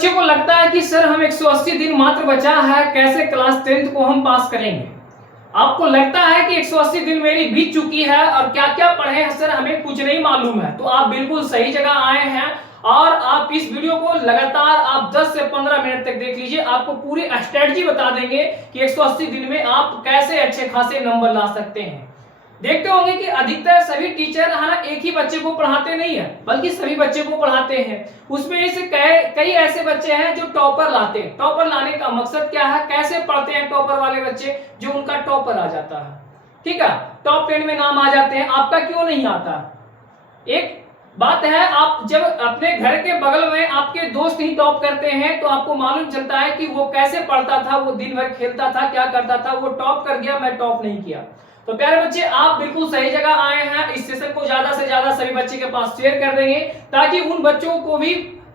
बच्चों को लगता है कि सर हम 180 दिन मात्र बचा है, कैसे क्लास 10th को हम पास करेंगे। आपको लगता है कि 180 दिन मेरी बीत चुकी है और क्या क्या पढ़े हैं सर हमें कुछ नहीं मालूम है, तो आप बिल्कुल सही जगह आए हैं। और आप इस वीडियो को लगातार आप 10 से 15 मिनट तक देख लीजिए, आपको पूरी स्ट्रेटजी बता देंगे कि 180 दिन में आप कैसे अच्छे खासे नंबर ला सकते हैं। देखते होंगे कि अधिकतर सभी टीचर है ना एक ही बच्चे को पढ़ाते नहीं है, बल्कि सभी बच्चे को पढ़ाते हैं। उसमें से कई ऐसे बच्चे हैं जो टॉपर लाते हैं। टॉपर लाने का मकसद क्या है, कैसे पढ़ते हैं टॉपर वाले बच्चे, जो उनका टॉपर आ जाता है, ठीक है, टॉप 10 में नाम आ जाते हैं। आपका क्यों नहीं आता? एक बात है, आप जब अपने घर के बगल में आपके दोस्त ही टॉप करते हैं तो आपको मालूम चलता है कि वो कैसे पढ़ता था, वो दिन भर खेलता था, क्या करता था, वो टॉप कर गया, मैं टॉप नहीं किया। तो प्यारे बच्चे आप बिल्कुल सही जगह आए हैं। इस सेशन को ज्यादा से ज्यादा सभी बच्चे के पास शेयर कर देंगे ताकि उन बच्चों को भी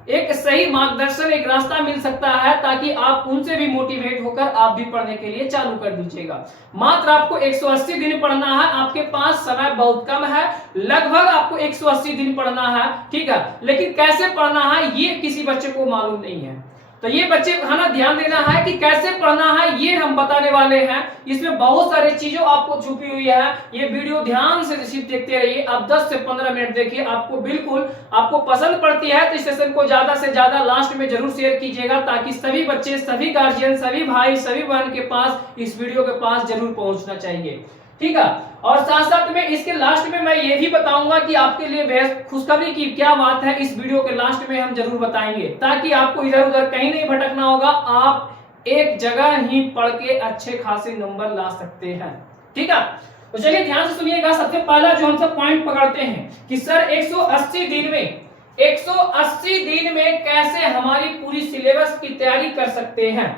एक सही मार्गदर्शन, एक रास्ता मिल सकता है, ताकि आप उनसे भी मोटिवेट होकर आप भी पढ़ने के लिए चालू कर दीजिएगा। मात्र आपको 180 दिन पढ़ना है, आपके पास समय बहुत कम है, लगभग आपको 180 दिन पढ़ना है, ठीक है। लेकिन कैसे पढ़ना है ये किसी बच्चे को मालूम नहीं है, तो ये बच्चे है ना ध्यान देना है कि कैसे पढ़ना है, ये हम बताने वाले हैं। इसमें बहुत सारी चीजों आपको छुपी हुई है, ये वीडियो ध्यान से सिर्फ देखते रहिए। आप 10 से 15 मिनट देखिए, आपको बिल्कुल आपको पसंद पड़ती है तो इस सेशन को ज्यादा से ज्यादा लास्ट में जरूर शेयर कीजिएगा, ताकि सभी बच्चे, सभी गार्जियन, सभी भाई, सभी बहन के पास इस वीडियो के पास जरूर पहुंचना चाहिए, ठीक है। और साथ साथ में इसके लास्ट में मैं ये भी बताऊंगा कि आपके लिए खुशखबरी की क्या बात है, इस वीडियो के लास्ट में हम जरूर बताएंगे, ताकि आपको इधर उधर कहीं नहीं भटकना होगा, आप एक जगह ही पढ़ के अच्छे खासे नंबर ला सकते हैं, ठीक है। तो चलिए ध्यान से सुनिएगा। सबसे पहला जो हम सब पॉइंट पकड़ते हैं कि सर 180 दिन में कैसे हमारी पूरी सिलेबस की तैयारी कर सकते हैं,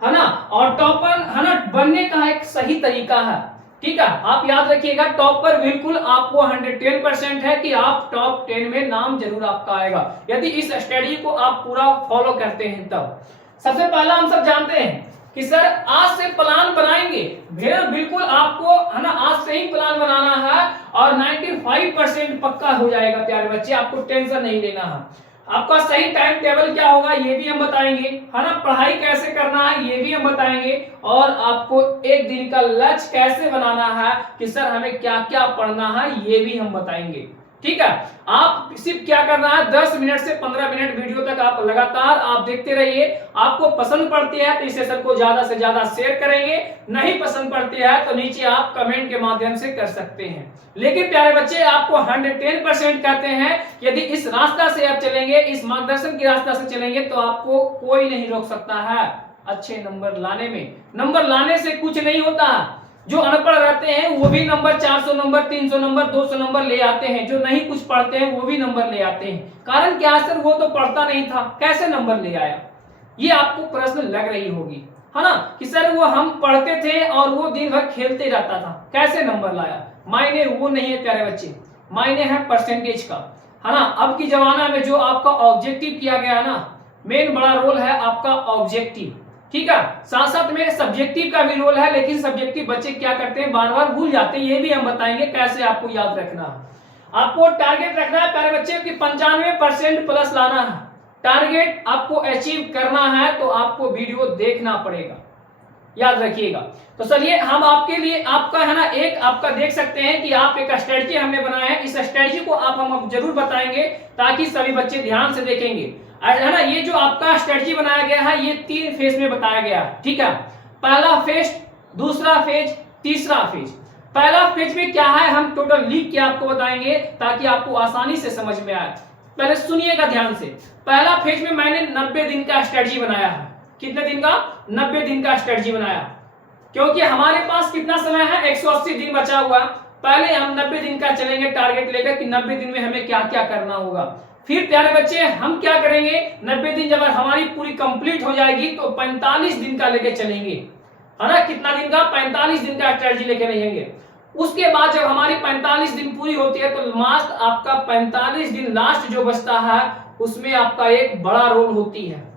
है ना, और टॉपर है ना बनने का एक सही तरीका है, ठीक है। आप याद रखिएगा, टॉप पर बिल्कुल आपको 110% है कि आप टॉप 10 में नाम जरूर आपका आएगा, यदि इस स्टडी को आप पूरा फॉलो करते हैं तब। सबसे पहला हम सब जानते हैं कि सर आज से प्लान बनाएंगे, बिल्कुल आपको है ना आज से ही प्लान बनाना है और 95% पक्का हो जाएगा प्यारे बच्चे, आपको टेंशन नहीं लेना है। आपका सही टाइम टेबल क्या होगा ये भी हम बताएंगे, है ना, पढ़ाई कैसे करना है ये भी हम बताएंगे, और आपको एक दिन का लक्ष्य कैसे बनाना है कि सर हमें क्या क्या पढ़ना है ये भी हम बताएंगे, ठीक है। आप सिर्फ क्या करना है, 10 मिनट से 15 मिनट वीडियो तक आप लगातार आप देखते रहिए। आपको पसंद पड़ती है तो इस सेशन को ज्यादा से ज्यादा शेयर करेंगे, नहीं पसंद पड़ती है तो नीचे आप कमेंट के माध्यम से कर सकते हैं। लेकिन प्यारे बच्चे आपको 110% कहते हैं, यदि इस रास्ता से आप चलेंगे, इस मार्गदर्शन की रास्ता से चलेंगे तो आपको कोई नहीं रोक सकता है अच्छे नंबर लाने में। नंबर लाने से कुछ नहीं होता, जो अनपढ़ रहते हैं वो भी नंबर 400 नंबर, 300 नंबर, 200 नंबर ले आते हैं, जो नहीं कुछ पढ़ते हैं वो भी नंबर ले आते हैं। कारण क्या सर, वो तो पढ़ता नहीं था, कैसे नंबर ले आया, ये आपको प्रश्न लग रही होगी, है ना, कि सर वो हम पढ़ते थे और वो दिन भर खेलते रहता था, कैसे नंबर लाया। मायने वो नहीं है प्यारे बच्चे, मायने है परसेंटेज का, है ना। अब की जमाना में जो आपका ऑब्जेक्टिव किया गया ना, मेन बड़ा रोल है आपका ऑब्जेक्टिव, ठीक है। साथ साथ में सब्जेक्टिव का भी रोल है, लेकिन सब्जेक्टिव बच्चे क्या करते हैं, बार बार भूल जाते हैं, ये भी हम बताएंगे कैसे आपको याद रखना है। आपको टारगेट रखना है प्यारे बच्चे कि 95% प्लस लाना है। टारगेट आपको अचीव करना है तो आपको वीडियो देखना पड़ेगा, याद रखिएगा। तो चलिए हम आपके लिए आपका है ना एक आपका देख सकते हैं कि आप एक स्ट्रेटजी हमने बनाया है, इस स्ट्रेटजी को हम जरूर बताएंगे ताकि सभी बच्चे ध्यान से देखेंगे, है ना। ये जो आपका स्ट्रेटजी बनाया गया है ये 3 फेज में बताया गया है, ठीक है। पहला फेज, दूसरा फेज, तीसरा फेज। पहला फेज में क्या है हम टोटल लिख के आपको बताएंगे ताकि आपको आसानी से समझ में आए। पहले सुनिएगा ध्यान से। पहला फेज में मैंने 90 दिन का स्ट्रेटजी बनाया है। कितने दिन का? 90 दिन का स्ट्रेटजी बनाया, क्योंकि हमारे पास कितना समय है, 180 दिन बचा हुआ। पहले हम 90 दिन का चलेंगे टारगेट लेकर कि 90 दिन में हमें क्या क्या करना होगा। फिर प्यारे बच्चे हम क्या करेंगे, 90 दिन जब हमारी पूरी कंप्लीट हो जाएगी तो 45 दिन का लेके चलेंगे, है ना। कितना दिन का? 45 दिन का स्ट्रेटजी लेके रहेंगे। उसके बाद जब हमारी 45 दिन पूरी होती है तो लास्ट आपका 45 दिन लास्ट जो बचता है उसमें आपका एक बड़ा रोल होती है।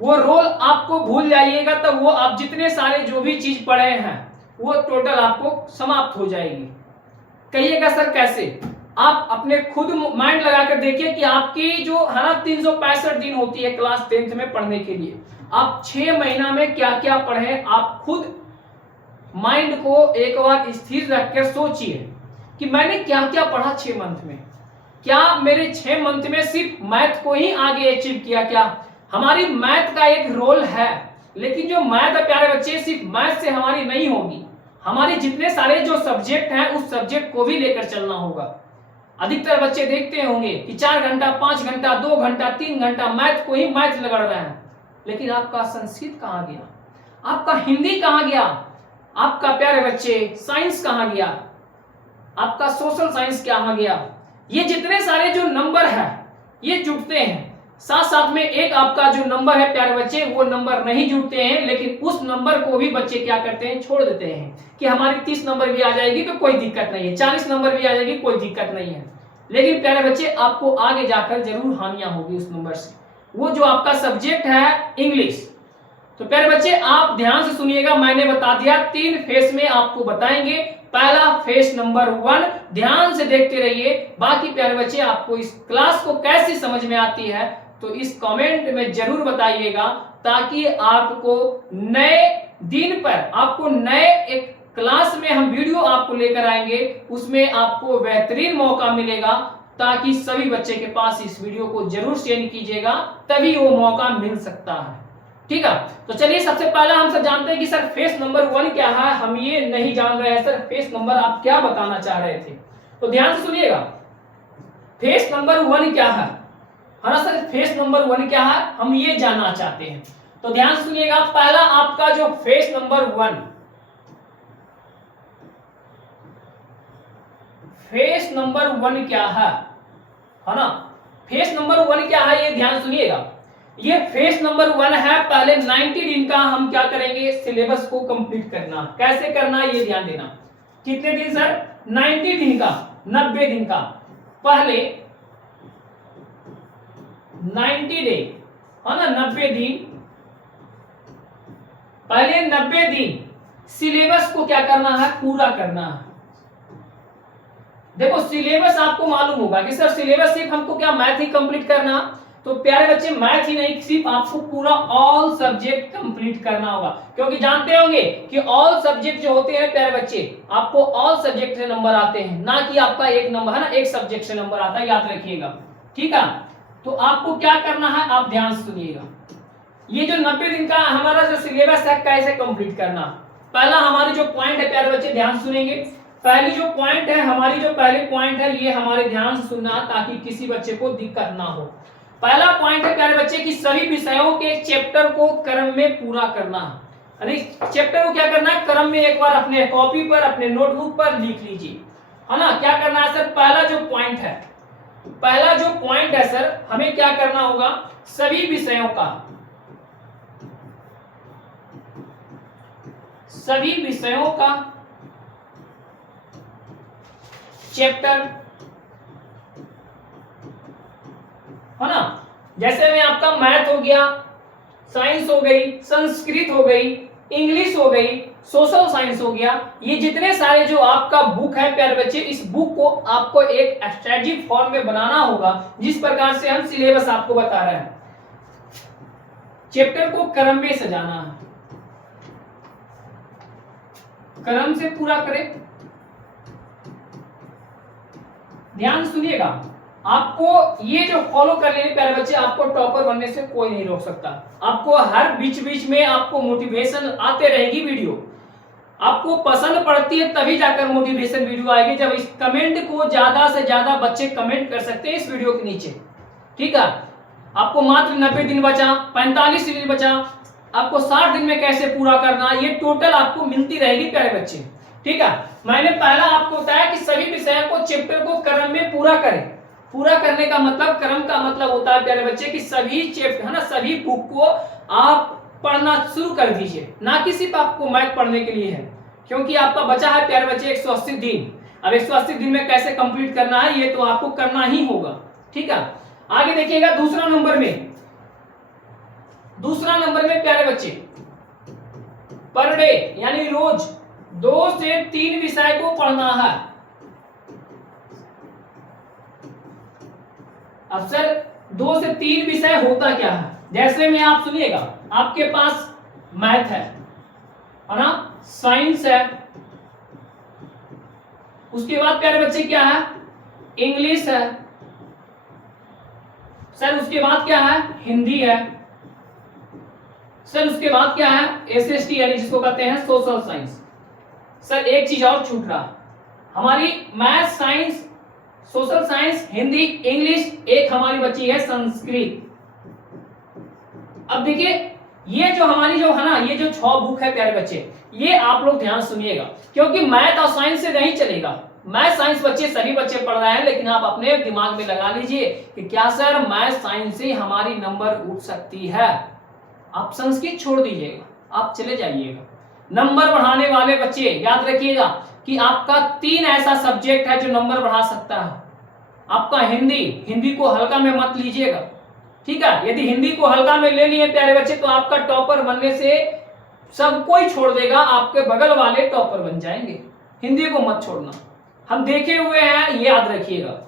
वो रोल आपको भूल जाइएगा तो वो आप जितने सारे जो भी चीज पढ़े हैं वो टोटल आपको समाप्त हो जाएगी। कहिएगा सर कैसे? आप अपने खुद माइंड लगाकर देखिए कि आपकी जो है ना 365 दिन होती है क्लास 10th में पढ़ने के लिए, आप 6 महीना में क्या क्या पढ़े, आप खुद माइंड को एक बार स्थिर रखकर सोचिए कि मैंने क्या क्या पढ़ा 6 मंथ में। क्या मेरे 6 मंथ में सिर्फ मैथ को ही आगे अचीव किया? क्या हमारी मैथ का एक रोल है, लेकिन जो मैथ है प्यारे बच्चे सिर्फ मैथ से हमारी नहीं होगी, हमारे जितने सारे जो सब्जेक्ट हैं उस सब्जेक्ट को भी लेकर चलना होगा। अधिकतर बच्चे देखते होंगे कि 4 घंटा 5 घंटा 2 घंटा 3 घंटा मैथ को ही मैथ लगड़ रहे हैं, लेकिन आपका संस्कृत कहां गया, आपका हिंदी कहां गया, आपका प्यारे बच्चे साइंस कहां गया, आपका सोशल साइंस कहां गया? ये जितने सारे जो नंबर है ये जुड़ते हैं, साथ साथ में एक आपका जो नंबर है प्यारे बच्चे वो नंबर नहीं जुड़ते हैं, लेकिन उस नंबर को भी बच्चे क्या करते हैं, छोड़ देते हैं कि हमारी 30 नंबर भी आ जाएगी तो कोई दिक्कत नहीं है, 40 नंबर भी आ जाएगी कोई दिक्कत नहीं है। लेकिन प्यारे बच्चे आपको आगे जाकर जरूर हानियां होगी उस नंबर से, वो जो आपका सब्जेक्ट है इंग्लिश। तो प्यारे बच्चे आप ध्यान से सुनिएगा, मैंने बता दिया 3 फेस में आपको बताएंगे। पहला फेस नंबर 1, ध्यान से देखते रहिए। बाकी प्यारे बच्चे आपको इस क्लास को कैसे समझ में आती है तो इस कमेंट में जरूर बताइएगा, ताकि आपको नए दिन पर आपको नए एक क्लास में हम वीडियो आपको लेकर आएंगे, उसमें आपको बेहतरीन मौका मिलेगा, ताकि सभी बच्चे के पास इस वीडियो को जरूर शेयर कीजिएगा, तभी वो मौका मिल सकता है। ठीक है, तो चलिए सबसे पहला हम सब जानते हैं कि सर फेस नंबर 1 क्या है, हम ये नहीं जान रहे हैं सर फेस नंबर आप क्या बताना चाह रहे थे, तो ध्यान से सुनिएगा। फेस नंबर 1 क्या है ना सर, फेस नंबर 1 क्या है हम ये जानना चाहते हैं, तो ध्यान से सुनिएगा। पहला आपका जो फेस नंबर 1, फेस नंबर 1 क्या है ना, फेस नंबर 1 क्या है ये ध्यान सुनिएगा। ये फेस नंबर 1 है, पहले 90 दिन का हम क्या करेंगे, सिलेबस को कंप्लीट करना। कैसे करना ये ध्यान देना। कितने दिन सर, 90 दिन का, 90 दिन का। पहले 90 डे है ना, 90 दिन, पहले 90 दिन सिलेबस को क्या करना है, पूरा करना है। देखो सिलेबस आपको मालूम होगा कि सर सिलेबस सिर्फ हमको क्या मैथ ही कंप्लीट करना, तो प्यारे बच्चे मैथ ही नहीं, सिर्फ आपको पूरा ऑल सब्जेक्ट कंप्लीट करना होगा, क्योंकि जानते होंगे कि ऑल सब्जेक्ट जो होते हैं प्यारे बच्चे आपको ऑल सब्जेक्ट से नंबर आते हैं, ना कि आपका एक नंबर है ना, एक सब्जेक्ट से नंबर आता है, याद रखिएगा। ठीक है, तो आपको क्या करना है, आप ध्यान से सुनिएगा। ये जो 90 दिन का हमारा जो सिलेबस है कैसे कंप्लीट करना, पहला हमारी जो पॉइंट है प्यारे बच्चे ध्यान सुनेंगे। पहली जो पॉइंट है हमारी, जो पहले पॉइंट है ये हमारे ध्यान से सुनना, ताकि किसी बच्चे को दिक्कत ना हो। पहला पॉइंट है प्यारे बच्चे कि सभी विषयों के चैप्टर को क्रम में पूरा करना है। चैप्टर को क्या करना है, क्रम में एक बार अपने कॉपी पर, अपने नोटबुक पर लिख लीजिए, है ना। क्या करना है सर, पहला जो पॉइंट है, पहला जो पॉइंट है सर, हमें क्या करना होगा, सभी विषयों का, सभी विषयों का चैप्टर है ना। जैसे में आपका मैथ हो गया, साइंस हो गई, संस्कृत हो गई, इंग्लिश हो गई, सोशल साइंस हो गया, ये जितने सारे जो आपका बुक है प्यारे बच्चे, इस बुक को आपको एक स्ट्रेटजिक फॉर्म में बनाना होगा, जिस प्रकार से हम सिलेबस आपको बता रहे हैं। चैप्टर को क्रम में सजाना है, क्रम से पूरा करें। ध्यान सुनिएगा, आपको ये जो फॉलो कर लेने प्यारे बच्चे, आपको टॉपर बनने से कोई नहीं रोक सकता। आपको हर बीच बीच में आपको मोटिवेशन आते रहेगी वीडियो, आपको पसंद पड़ती है तभी जाकर मोटिवेशन वीडियो आएगी, जब इस कमेंट को ज्यादा से ज्यादा बच्चे कमेंट कर सकते हैं इस वीडियो के नीचे। ठीक है, आपको मात्र 90 दिन बचा, 45 दिन बचा, आपको 60 दिन में कैसे पूरा करना, ये टोटल आपको मिलती रहेगी प्यारे बच्चे। ठीक है, मैंने पहला आपको बताया कि सभी विषयों को, चैप्टर को क्रम में पूरा करें। पूरा करने का मतलब, क्रम का मतलब होता है प्यारे बच्चे कि सभी चैप्टर है ना, सभी बुक को आप पढ़ना शुरू कर दीजिए, ना कि सिर्फ आपको मैथ पढ़ने के लिए है, क्योंकि आपका बचा है प्यारे बच्चे 180 दिन। अब 180 दिन में कैसे कंप्लीट करना है ये तो आपको करना ही होगा। ठीक है, आगे देखिएगा दूसरा नंबर में, दूसरा नंबर में प्यारे बच्चे पर डे यानी रोज 2 से 3 विषय को पढ़ना है। अब सर 2 से 3 विषय होता क्या है, जैसे में आप सुनिएगा, आपके पास मैथ है ना, साइंस है, उसके बाद प्यारे बच्चे क्या है, इंग्लिश है सर, उसके बाद क्या है, हिंदी है सर, उसके बाद क्या है, एसएसटी यानी जिसको कहते हैं सोशल साइंस। सर एक चीज और छूट रहा, हमारी math, science, social science, Hindi, English, एक हमारी बची है संस्कृत। अब देखिए ये जो हमारी जो है ना, ये जो 6 बुक है प्यारे बच्चे, ये आप लोग ध्यान सुनिएगा, क्योंकि मैथ और साइंस से नहीं चलेगा। मैथ साइंस बच्चे सभी बच्चे पढ़ रहे हैं, लेकिन आप अपने दिमाग में लगा लीजिए कि क्या सर मैथ साइंस से हमारी नंबर उठ सकती है। आप संस्कृत छोड़ दीजिएगा, आप चले जाइएगा। नंबर बढ़ाने वाले बच्चे याद रखिएगा कि आपका 3 ऐसा सब्जेक्ट है जो नंबर बढ़ा सकता है। आपका हिंदी, हिंदी को हल्का में मत लीजिएगा, ठीक है। यदि हिंदी को हल्का में ले लिए प्यारे बच्चे तो आपका टॉपर बनने से सब कोई छोड़ देगा, आपके बगल वाले टॉपर बन जाएंगे। हिंदी को मत छोड़ना, हम देखे हुए हैं, ये याद रखिएगा।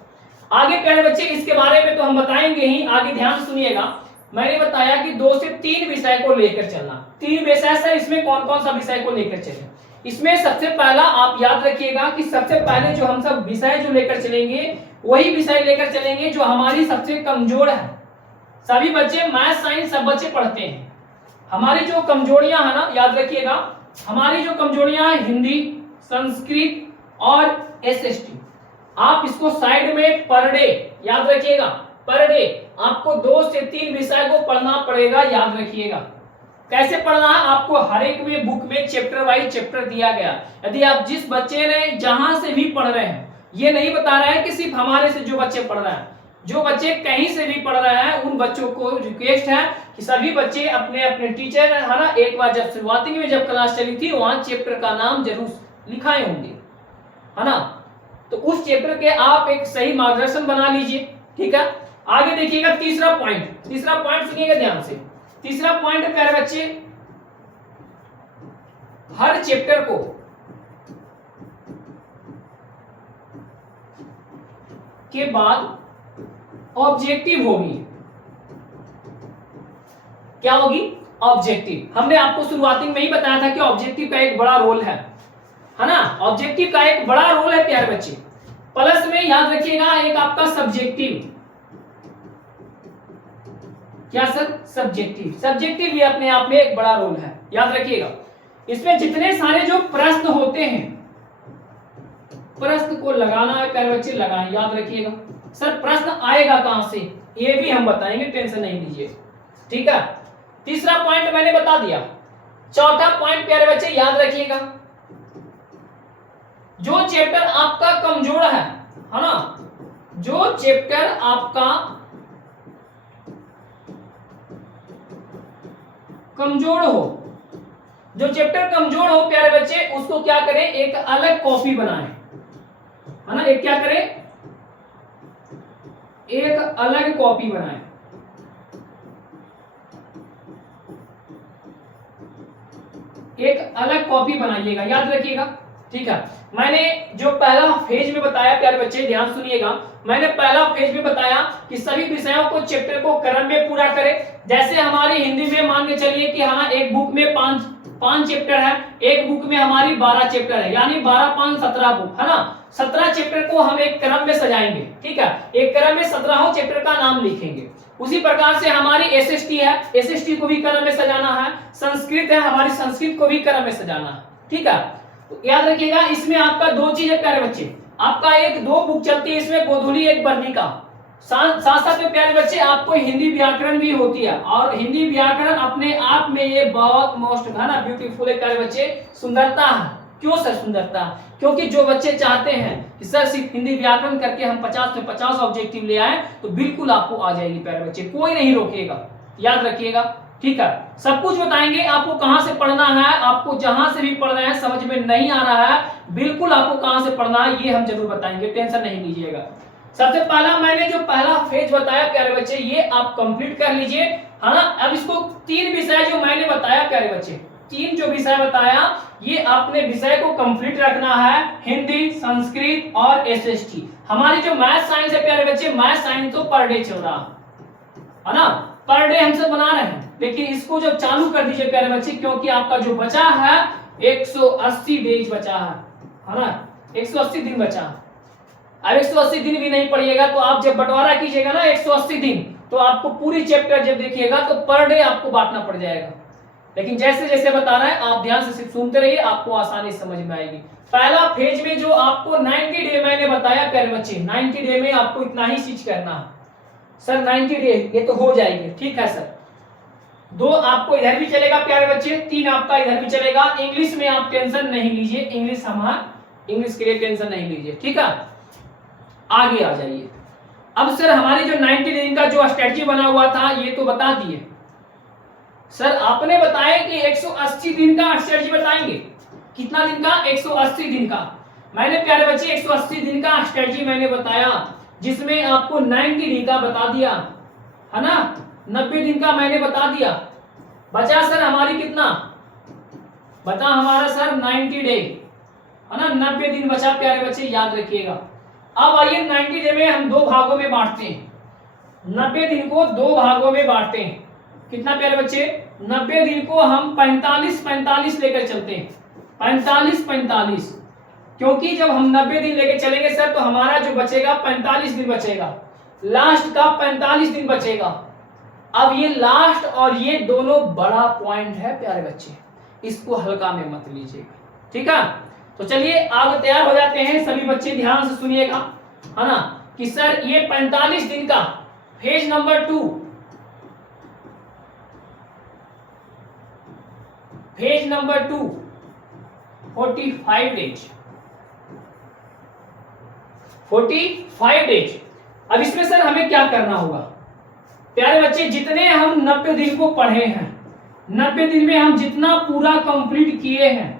आगे प्यारे बच्चे इसके बारे में तो हम बताएंगे ही, आगे ध्यान सुनिएगा। मैंने बताया कि 2 से 3 विषय को लेकर चलना। 3 विषय सर, इसमें कौन कौन सा विषय को लेकर चले, इसमें सबसे पहला आप याद रखिएगा कि सबसे पहले जो हम सब विषय जो लेकर चलेंगे वही विषय लेकर चलेंगे जो हमारी सबसे कमजोर है। सभी बच्चे मैथ साइंस सब बच्चे पढ़ते हैं, हमारी जो कमजोरियां है ना याद रखिएगा, हमारी जो कमजोरियां है हिंदी, संस्कृत और एसएसटी। आप इसको साइड में पर डे याद रखिएगा, पर डे आपको 2 से 3 विषय को पढ़ना पड़ेगा, याद रखिएगा। कैसे पढ़ना है, आपको हर एक में बुक में चैप्टर वाइज चैप्टर दिया गया। यदि आप जिस बच्चे ने जहां से भी पढ़ रहे हैं, ये नहीं बता रहा है कि सिर्फ हमारे से जो बच्चे पढ़ रहे हैं, जो बच्चे कहीं से भी पढ़ रहे हैं उन बच्चों को रिक्वेस्ट है कि सभी बच्चे अपने अपने टीचर है ना, एक बार जब शुरुआती में जब क्लास चली थी वहां चैप्टर का नाम जरूर लिखाए होंगे, है ना, तो उस चैप्टर के आप एक सही मार्गदर्शन बना लीजिए, ठीक है। आगे देखिएगा तीसरा पॉइंट सुनिएगा ध्यान से। तीसरा पॉइंट है प्यारे बच्चे, हर चैप्टर को के बाद ऑब्जेक्टिव होगी। क्या होगी, ऑब्जेक्टिव। हमने आपको शुरुआती में ही बताया था कि ऑब्जेक्टिव का एक बड़ा रोल है ना, ऑब्जेक्टिव का एक बड़ा रोल है प्यारे बच्चे। प्लस में याद रखिएगा एक आपका सब्जेक्टिव, क्या सर, सब्जेक्टिव भी अपने आप में एक बड़ा रोल है, याद रखिएगा। इसमें जितने सारे जो प्रश्न होते हैं, प्रश्न को लगाना है प्यारे बच्चे, लगाएं, याद रखिएगा। सर प्रश्न आएगा कहां से, ये भी हम बताएंगे, टेंशन नहीं लीजिए, ठीक है। तीसरा पॉइंट मैंने बता दिया। चौथा पॉइंट प्यारे बच्चे याद रखिएगा, जो चैप्टर आपका कमजोर है ना, जो चैप्टर आपका कमजोर हो, जो चैप्टर कमजोर हो प्यारे बच्चे, उसको क्या करें, एक अलग कॉपी बनाएं, है ना, एक क्या करें, एक अलग कॉपी बनाएं। एक अलग कॉपी बनाइएगा, याद रखिएगा, ठीक है। मैंने जो पहला फेज में बताया प्यारे बच्चे ध्यान सुनिएगा, मैंने पहला फेज में बताया कि सभी विषयों को चैप्टर को क्रम में पूरा करें। जैसे हमारी हिंदी में मान के चलिए कि हाँ एक बुक में 5 चैप्टर है, एक बुक में हमारी 12 चैप्टर है, यानी 12 5 17 बुक, है ना। 17 चैप्टर को हम एक क्रम में सजाएंगे, ठीक है, एक क्रम में 17 चैप्टर का नाम लिखेंगे। उसी प्रकार से हमारी एसएसटी है, एसएसटी को भी क्रम में सजाना है, संस्कृत है, हमारी संस्कृत को भी क्रम में सजाना है, ठीक है। तो याद रखिएगा इसमें आपका 2 चीज है प्यारे बच्चे, आपका 2 बुक चलती है इसमें, गोधुली एक वर्णिका, साथ साथ में प्यारे बच्चे आपको हिंदी व्याकरण भी होती है, और हिंदी व्याकरण अपने आप में ये बहुत मोस्ट है ना ब्यूटीफुल है प्यारे बच्चे, सुंदरता है। क्यों सर सुंदरता, क्योंकि जो बच्चे चाहते हैं कि सर सिर्फ हिंदी व्याकरण करके हम 50 में 50 ऑब्जेक्टिव ले आए, तो बिल्कुल आपको आ जाएगी प्यारे बच्चे, कोई नहीं रोकेगा, याद रखिएगा, ठीक है। सब कुछ बताएंगे आपको, कहां से पढ़ना है, आपको जहां से भी पढ़ रहे हैं समझ में नहीं आ रहा है, बिल्कुल आपको कहां से पढ़ना है ये हम जरूर बताएंगे, टेंशन नहीं लीजिएगा। सबसे पहला मैंने जो पहला फेज बताया प्यारे बच्चे, ये आप कंप्लीट कर लीजिए, है ना। अब इसको 3 विषय जो मैंने बताया प्यारे बच्चे, 3 जो विषय बताया, ये आपने विषय को कंप्लीट रखना है, हिंदी, संस्कृत और एसएसटी। हमारी जो मैथ साइंस है प्यारे बच्चे, मैथ साइंस तो पर डे चल रहा है ना, पर डे हम सब बना रहे हैं, लेकिन इसको जब चालू कर दीजिए प्यारे बच्चे, क्योंकि आपका जो बचा है 180 डेज बचा है ना, 180 दिन बचा। अब 180 दिन भी नहीं पढ़िएगा तो आप जब बंटवारा कीजिएगा ना 180 दिन, तो आपको पूरी चैप्टर जब देखिएगा तो पर डे आपको बांटना पड़ जाएगा। लेकिन जैसे जैसे बता रहे हैं आप ध्यान से सिर्फ सुनते रहिए, आपको आसानी समझ में आएगी। पहला फेज में जो आपको 90 डे मैंने बताया प्यारे बच्चे, 90 डे में आपको इतना ही चीज करना है। सर 90 डे ये तो हो जाएगी, ठीक है सर। 2 आपको इधर भी चलेगा प्यारे बच्चे, 3 आपका इधर भी चलेगा। इंग्लिश में आप टेंशन नहीं लीजिए, इंग्लिश के लिए टेंशन नहीं लीजिए, ठीक है। आगे आ जाइए। अब सर हमारी जो 90 दिन का जो स्ट्रेटजी बना हुआ था ये तो बता दिए सर, आपने बताया कि 180 दिन का स्ट्रेटजी बताएंगे। कितना दिन का? 180 दिन का। मैंने प्यारे बच्चे 180 दिन का स्ट्रेटजी मैंने बताया, जिसमें आपको 90 दिन का बता दिया है ना, 90 दिन का मैंने बता दिया। बचा सर हमारी कितना? बता हमारा सर 90 डे है ना, 90 दिन बचा प्यारे बच्चे, याद रखिएगा। अब आइए 90 डे में हम 2 भागों में बांटते हैं। 90 दिन को 2 भागों में बांटते हैं। कितना प्यारे बच्चे? 90 दिन को हम 45-45 लेकर चलते हैं, 45-45, क्योंकि जब हम 90 दिन लेकर चलेंगे सर तो हमारा जो बचेगा 45 दिन बचेगा, लास्ट का 45 दिन बचेगा। अब ये लास्ट और ये दोनों बड़ा पॉइंट है प्यारे बच्चे, इसको हल्का में मत लीजिएगा, ठीक है। तो चलिए आगे तैयार हो जाते हैं, सभी बच्चे ध्यान से सुनिएगा, है ना, कि सर ये 45 दिन का phase number 2, phase number 2 45 days, 45 days. अब इसमें सर हमें क्या करना होगा प्यारे बच्चे? जितने हम 90 दिन को पढ़े हैं, 90 दिन में हम जितना पूरा कंप्लीट किए हैं,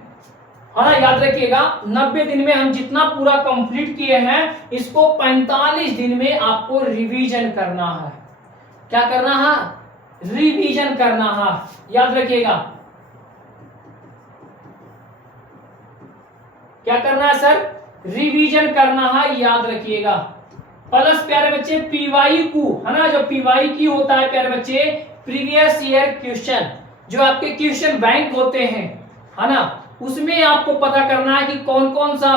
हाँ याद रखिएगा, 90 दिन में हम जितना पूरा कंप्लीट किए हैं, इसको 45 दिन में आपको रिवीजन करना है। क्या करना है? रिवीजन करना है, याद रखिएगा। क्या करना है सर? रिवीजन करना है, याद रखिएगा। प्लस प्यारे बच्चे पीवाईक्यू है ना, जो पीवाईक्यू होता है प्यारे बच्चे, प्रीवियस ईयर क्वेश्चन, जो आपके क्वेश्चन बैंक होते हैं, है ना, उसमें आपको पता करना है कि कौन कौन सा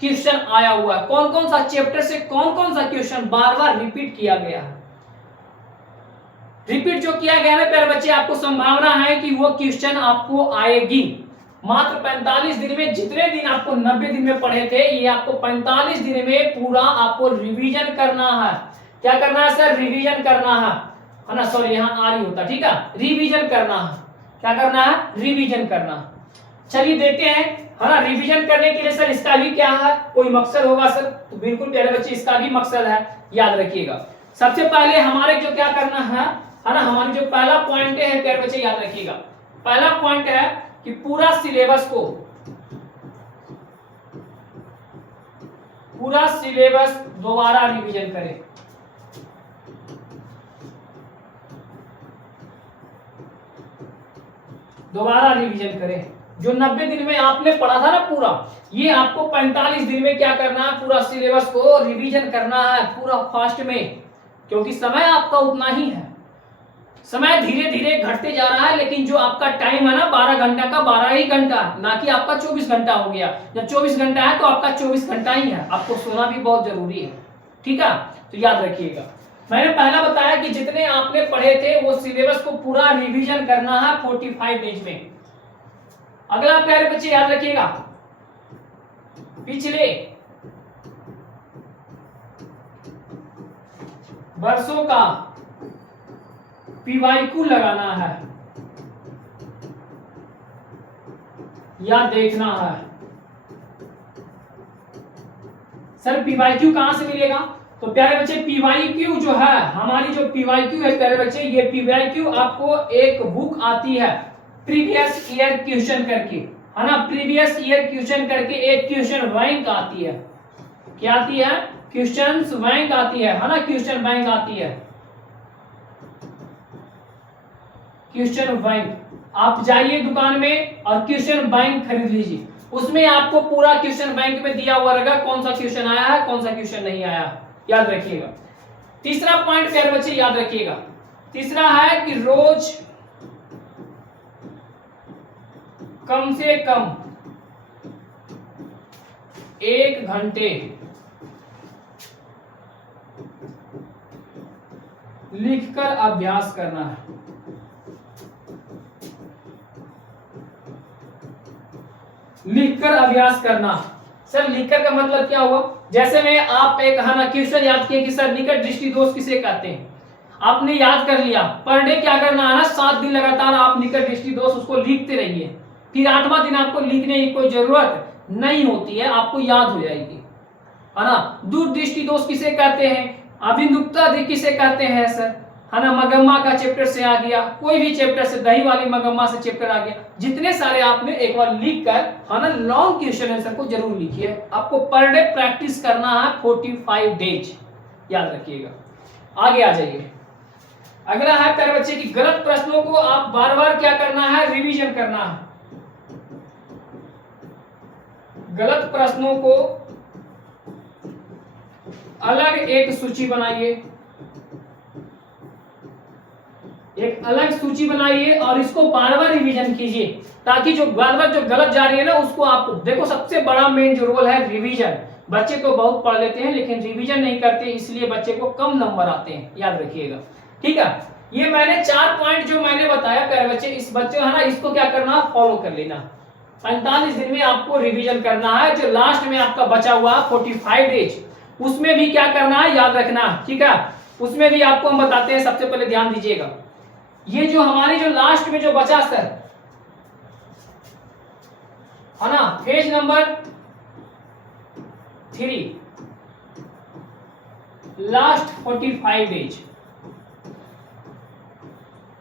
क्वेश्चन आया हुआ है, कौन कौन सा चैप्टर से कौन कौन सा क्वेश्चन बार बार रिपीट किया गया है। रिपीट जो किया गया है प्यारे बच्चे, आपको संभावना है कि वो क्वेश्चन आपको आएगी। मात्र 45 दिन में, जितने दिन आपको 90 दिन में पढ़े थे, ये आपको 45 दिन में पूरा आपको रिवीजन करना है। क्या करना है सर? रिवीजन करना है ना, सॉरी यहाँ आ रही होता, ठीक है, रिवीजन करना है। क्या करना है? रिवीजन करना। चलिए देखते हैं, है ना, रिवीजन करने के लिए सर इसका भी क्या है, कोई मकसद होगा सर? तो बिल्कुल प्यारे बच्चे इसका भी मकसद है, याद रखिएगा। सबसे पहले हमारे जो क्या करना है ना, हमारी जो पहला पॉइंट है प्यारे बच्चे, याद रखिएगा। पहला पॉइंट है कि पूरा सिलेबस दोबारा रिवीजन करें। दोबारा रिवीजन करें। जो 90 दिन में आपने पढ़ा था ना पूरा, ये आपको 45 दिन में क्या करना है? पूरा सिलेबस को रिवीजन करना है, पूरा फास्ट में, क्योंकि समय आपका उतना ही है। समय धीरे धीरे घटते जा रहा है, लेकिन जो आपका टाइम है ना 12 घंटा का, 12 ही घंटा, ना कि आपका 24 घंटा हो गया। जब 24 घंटा है तो आपका 24 घंटा ही है, आपको सोना भी बहुत जरूरी है, ठीक है। तो याद रखिएगा, मैंने पहला बताया कि जितने आपने पढ़े थे वो सिलेबस को पूरा रिवीजन करना है 45 डेज में। अगला प्यारे बच्चे याद रखिएगा, पिछले वर्षों का पीवाईक्यू लगाना है या देखना है। सर पीवाईक्यू कहां से मिलेगा? तो प्यारे बच्चे पीवाईक्यू जो है, हमारी जो पीवाईक्यू है प्यारे बच्चे, ये पीवाईक्यू आपको एक बुक आती है प्रीवियस ईयर क्वेश्चन करके, है ना, प्रीवियस ईयर क्वेश्चन करके एक क्वेश्चन बैंक आती है। क्या आती है? क्वेश्चन बैंक आती है ना, क्वेश्चन बैंक आती है, क्वेश्चन बैंक। आप जाइए दुकान में और क्वेश्चन बैंक खरीद लीजिए। उसमें आपको पूरा क्वेश्चन बैंक में दिया हुआ रहेगा, कौन सा क्वेश्चन आया है, कौन सा क्वेश्चन नहीं आया, याद रखिएगा। तीसरा पॉइंट प्यारे बच्चे याद रखिएगा, तीसरा है कि रोज कम से कम 1 घंटे लिखकर अभ्यास करना है। लिखकर अभ्यास करना। सर लिखकर का मतलब क्या हुआ? जैसे में आप एक क्वेश्चन याद किए कि सर निकट दृष्टि दोष किसे कहते हैं, आपने याद कर लिया, पर डे क्या करना है ना, 7 दिन लगातार आप निकट दृष्टि दोष उसको लिखते रहिए। फिर 8वां दिन आपको लिखने की कोई जरूरत नहीं होती है, आपको याद हो जाएगी, है ना। दूर दृष्टि दोष किसे कहते हैं, अभिमुखता किसे कहते हैं सर, है ना। मगम्मा का चैप्टर से आ गया, कोई भी चैप्टर से, दही वाली मगम्मा से चैप्टर आ गया, जितने सारे आपने एक बार लिख कर, है ना, लॉन्ग क्वेश्चन आंसर को जरूर लिखिए। आपको पर डे प्रैक्टिस करना है 45 डेज, याद रखिएगा। आगे आ जाइए। अगला है प्यारे बच्चे की गलत प्रश्नों को आप बार बार क्या करना है, रिवीजन करना है। गलत प्रश्नों को अलग एक सूची बनाइए, एक अलग सूची बनाइए और इसको बार बार रिवीजन कीजिए, ताकि जो बार बार जो गलत जा रही है ना उसको आप देखो। सबसे बड़ा मेन जो रोल है रिवीजन। बच्चे तो बहुत पढ़ लेते हैं लेकिन रिवीजन नहीं करते, इसलिए बच्चे को कम नंबर आते हैं, याद रखिएगा। ठीक है, ये मैंने 4 पॉइंट जो मैंने बताया प्यारे बच्चे, इस बच्चे है ना, इसको क्या करना, फॉलो कर लेना। 45 दिन में आपको रिवीजन करना है। जो लास्ट में आपका बचा हुआ 45 डेज, उसमें भी क्या करना है, याद रखना। ठीक है, उसमें भी आपको हम बताते हैं। सबसे पहले ध्यान दीजिएगा, ये जो हमारी जो लास्ट में जो बचा सर, है ना, पेज नंबर 3, लास्ट 45 डेज,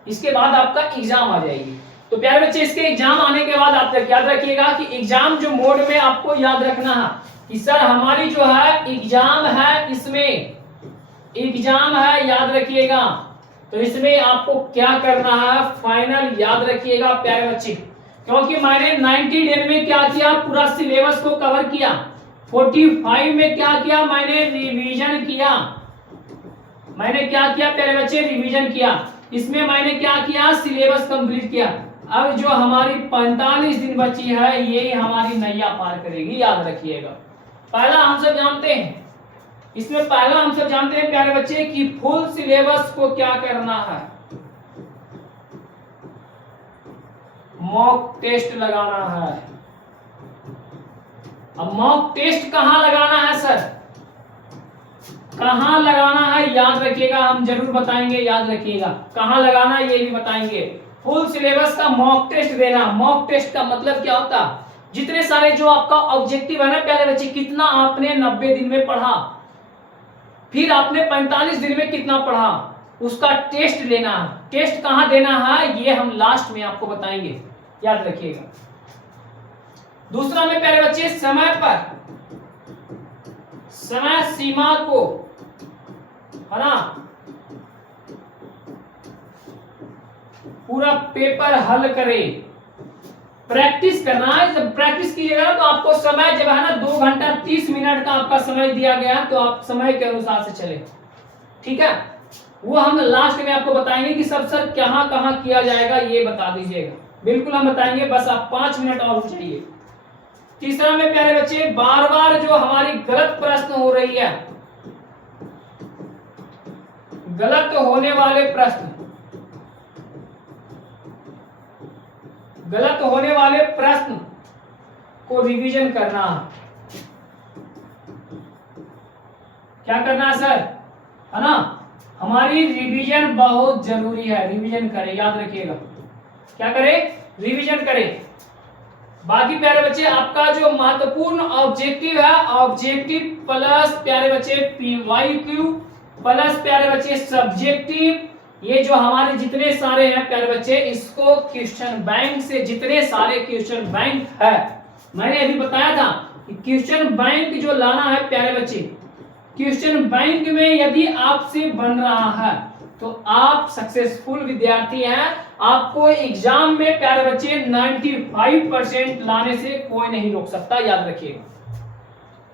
इसके बाद आपका एग्जाम आ जाएगी। तो प्यारे बच्चे, इसके एग्जाम आने के बाद आप याद रखिएगा कि एग्जाम जो मोड में आपको याद रखना है कि सर हमारी जो है एग्जाम है, इसमें एग्जाम है, याद रखिएगा। तो इसमें आपको क्या करना है, फाइनल, याद रखिएगा प्यारे बच्चे। क्योंकि मैंने 90 दिन में क्या किया, पूरा सिलेबस को कवर किया। 45 में क्या किया, मैंने रिवीजन किया। मैंने क्या किया प्यारे बच्चे, रिवीजन किया। इसमें मैंने क्या किया, सिलेबस कंप्लीट किया। अब जो हमारी 45 दिन बची है, ये हमारी नैया पार करेगी, याद रखिएगा। पहला हम सब जानते हैं, इसमें पहला हम सब जानते हैं प्यारे बच्चे कि फुल सिलेबस को क्या करना है, मॉक टेस्ट लगाना है। अब मॉक टेस्ट कहां लगाना है सर, कहां लगाना है, याद रखिएगा, हम जरूर बताएंगे, याद रखिएगा कहां लगाना है, ये भी बताएंगे। फुल सिलेबस का मॉक टेस्ट देना। मॉक टेस्ट का मतलब क्या होता है, जितने सारे जो आपका ऑब्जेक्टिव है ना प्यारे बच्चे, कितना आपने 90 दिन में पढ़ा, फिर आपने 45 दिन में कितना पढ़ा, उसका टेस्ट लेना है। टेस्ट कहां देना है, ये हम लास्ट में आपको बताएंगे, याद रखिएगा। दूसरा में प्यारे बच्चे, समय पर, समय सीमा को, है ना, पूरा पेपर हल करे। प्रैक्टिस करना है। जब प्रैक्टिस कीजिएगा ना तो आपको समय जब है ना 2 घंटा 30 मिनट का आपका समय दिया गया है, तो आप समय के अनुसार से चले। ठीक है, वो हम लास्ट में आपको बताएंगे कि सब सर कहां कहां किया जाएगा, ये बता दीजिएगा। बिल्कुल हम बताएंगे, बस आप 5 मिनट और चाहिए। तीसरा में प्यारे बच्चे, बार बार जो हमारी गलत प्रश्न हो रही है, गलत होने वाले प्रश्न, गलत होने वाले प्रश्न को रिवीजन करना। क्या करना है सर, है ना, हमारी रिवीजन बहुत जरूरी है। रिवीजन करें, याद रखिएगा, क्या करें, रिवीजन करें। बाकी प्यारे बच्चे, आपका जो महत्वपूर्ण ऑब्जेक्टिव है, ऑब्जेक्टिव प्लस प्यारे बच्चे PYQ प्लस प्यारे बच्चे सब्जेक्टिव, ये जो हमारे जितने सारे हैं प्यारे बच्चे, इसको क्वेश्चन बैंक से, जितने सारे क्वेश्चन बैंक है, मैंने अभी बताया था कि क्वेश्चन बैंक जो लाना है प्यारे बच्चे, क्वेश्चन बैंक में यदि आपसे बन रहा है तो आप सक्सेसफुल विद्यार्थी हैं। आपको एग्जाम में प्यारे बच्चे 95% लाने से कोई नहीं रोक सकता, याद रखिएगा।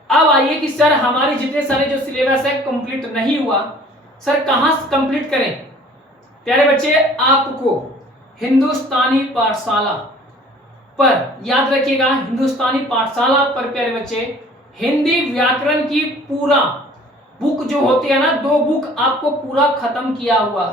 अब आइए कि सर हमारे जितने सारे जो सिलेबस है कंप्लीट नहीं हुआ, सर कहां से कंप्लीट करें? प्यारे बच्चे आपको हिंदुस्तानी पाठशाला पर, याद रखिएगा, हिंदुस्तानी पाठशाला पर प्यारे बच्चे हिंदी व्याकरण की पूरा बुक जो होती है ना, 2 बुक आपको पूरा खत्म किया हुआ,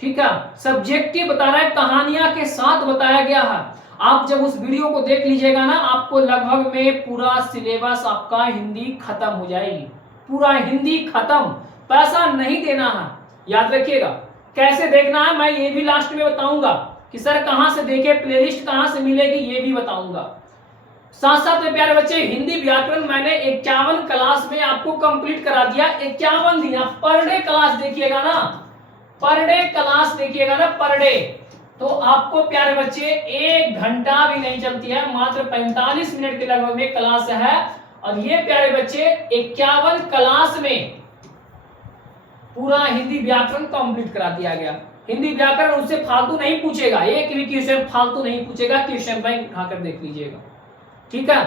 ठीक है। सब्जेक्टिव बता रहा है, कहानियां के साथ बताया गया है। आप जब उस वीडियो को देख लीजिएगा ना, आपको लगभग में पूरा सिलेबस आपका हिंदी खत्म हो जाएगी, पूरा हिंदी खत्म, पैसा नहीं देना है, याद रखिएगा। कैसे देखना है मैं ये भी लास्ट में बताऊंगा कि सर कहां से देखे, प्लेलिस्ट कहां से मिलेगी ये भी बताऊंगा। साथ साथ में प्यारे बच्चे हिंदी व्याकरण मैंने 51 क्लास में आपको कंप्लीट करा दिया। 51 दिन आप पर डे क्लास देखिएगा ना, पर डे क्लास देखिएगा ना, पर डे, तो आपको प्यारे बच्चे 1 घंटा भी नहीं चलती है, मात्र 45 मिनट के लगभग में क्लास है। और ये प्यारे बच्चे 51 क्लास में पूरा हिंदी व्याकरण कंप्लीट करा दिया गया। हिंदी व्याकरण उससे फालतू नहीं पूछेगा, एक भी क्वेश्चन फालतू नहीं पूछेगा, क्वेश्चन बैंक उठाकर देख लीजिएगा, ठीक है।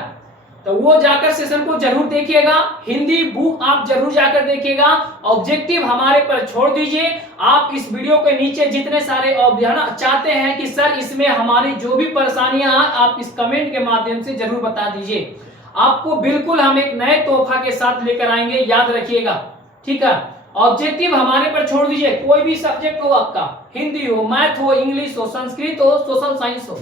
तो वो जाकर सेशन को जरूर देखिएगा, हिंदी बुक आप जरूर जाकर देखिएगा। ऑब्जेक्टिव हमारे पर छोड़ दीजिए। आप इस वीडियो के नीचे जितने सारे चाहते हैं कि सर इसमें हमारी जो भी परेशानियां हैं, आप इस कमेंट के माध्यम से जरूर बता दीजिए। आपको बिल्कुल हम एक नए तोहफा के साथ लेकर आएंगे, याद रखिएगा, ठीक है। ऑब्जेक्टिव हमारे पर छोड़ दीजिए, कोई भी सब्जेक्ट हो आपका, हिंदी हो, मैथ हो, इंग्लिश हो, संस्कृत हो, सोशल साइंस हो,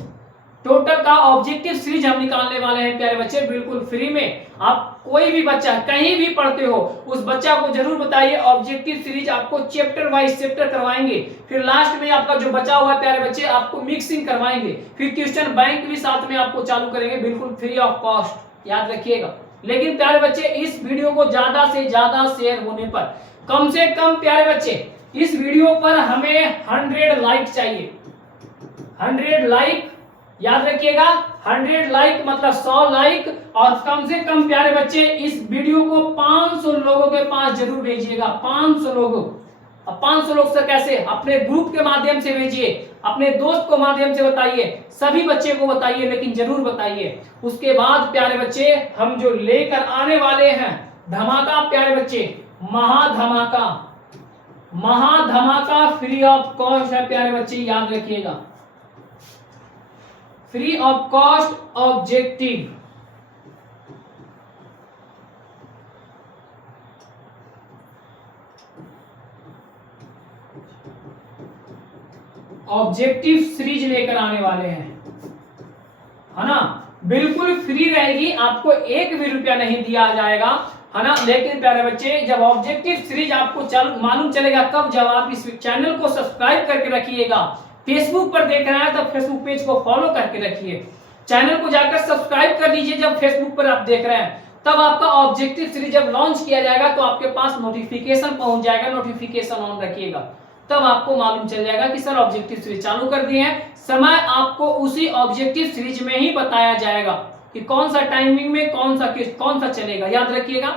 टोटल का ऑब्जेक्टिव सीरीज हम निकालने वाले हैं प्यारे बच्चे, बिल्कुल फ्री में। आप कोई भी बच्चा कहीं भी पढ़ते हो, उस बच्चा को जरूर बताइए। ऑब्जेक्टिव सीरीज आपको चैप्टर वाइज चैप्टर करवाएंगे, फिर लास्ट में आपका जो बचा हुआ है प्यारे बच्चे आपको मिक्सिंग करवाएंगे, फिर क्वेश्चन बैंक भी साथ में आपको चालू करेंगे, बिल्कुल फ्री ऑफ कॉस्ट, याद रखिएगा। लेकिन प्यारे बच्चे इस वीडियो को ज्यादा से ज्यादा शेयर होने पर, कम से कम प्यारे बच्चे इस वीडियो पर हमें 100 लाइक चाहिए, 100 लाइक, याद रखिएगा। 100 लाइक मतलब 100 लाइक, और कम से कम प्यारे बच्चे इस वीडियो को 500 लोगों के पास जरूर भेजिएगा, 500 लोगों। अब 500 लोग से कैसे? अपने ग्रुप के माध्यम से भेजिए, अपने दोस्त को माध्यम से बताइए, सभी बच्चे को बताइए, लेकिन जरूर बताइए। उसके बाद प्यारे बच्चे हम जो लेकर आने वाले हैं धमाका, प्यारे बच्चे महाधमाका, महाधमाका फ्री ऑफ कॉस्ट है प्यारे बच्चे, याद रखिएगा, free of cost objective. Objective series लेकर आने वाले हैं, है ना, बिल्कुल फ्री रहेगी, आपको 1 भी रुपया नहीं दिया जाएगा, है ना। लेकिन प्यारे बच्चे जब ऑब्जेक्टिव सीरीज आपको मालूम चलेगा कब, जब आप इस चैनल को सब्सक्राइब करके रखिएगा। फेसबुक पर देख रहे हैं तो फेसबुक पेज को फॉलो करके रखिए, चैनल को जाकर सब्सक्राइब कर लीजिए। जब फेसबुक पर आप देख रहे हैं तब आपका ऑब्जेक्टिव सीरीज जब लॉन्च किया जाएगा तो आपके पास नोटिफिकेशन पहुंच जाएगा, नोटिफिकेशन ऑन रखिएगा, तब आपको मालूम चल जाएगा कि सर ऑब्जेक्टिव सीरीज चालू कर दिए हैं। समय आपको उसी ऑब्जेक्टिव सीरीज में ही बताया जाएगा कि कौन सा टाइमिंग में कौन सा चलेगा, याद रखिएगा।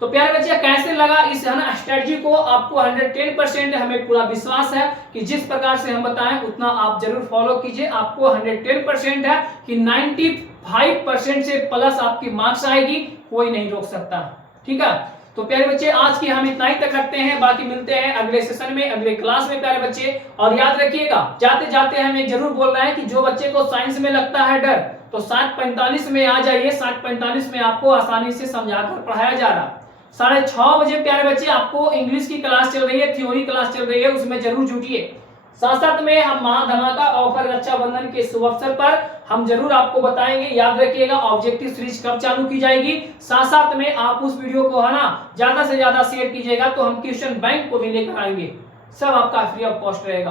तो प्यारे बच्चे कैसे लगा इस स्ट्रेटजी को? आपको 110% हमें पूरा विश्वास है कि जिस प्रकार से हम बताएं उतना आप जरूर फॉलो कीजिए। आपको 110% है कि 95% से प्लस आपकी मार्क्स आएगी, कोई नहीं रोक सकता, ठीक है। तो प्यारे बच्चे आज की हम इतना ही तक रखते हैं, बाकी मिलते हैं अगले सेशन में, अगले क्लास में प्यारे बच्चे। और याद रखिएगा जाते जाते हमें जरूर बोल रहे हैं कि जो बच्चे को साइंस में लगता है डर, तो 7:45 में आ जाइए, 7:45 में आपको आसानी से समझाकर पढ़ाया जा रहा। 6:30 बजे प्यारे बच्चे आपको इंग्लिश की क्लास चल रही है, थ्योरी क्लास चल रही है, उसमें जरूर जुटिए। साथ साथ में हम महाधमाका ऑफर रक्षाबंधन के शुभ अवसर पर हम जरूर आपको बताएंगे, याद रखिएगा ऑब्जेक्टिव सीरीज कब चालू की जाएगी। साथ साथ में आप उस वीडियो को है ना ज्यादा से ज्यादा शेयर कीजिएगा, तो हम क्वेश्चन बैंक को भी लेकर आएंगे, सब आपका फ्री ऑफ कॉस्ट रहेगा।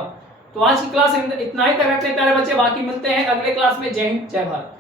तो आज की क्लास इतना ही तक रखते हैं प्यारे बच्चे, बाकी मिलते हैं अगले क्लास में। जय हिंद, जय भारत।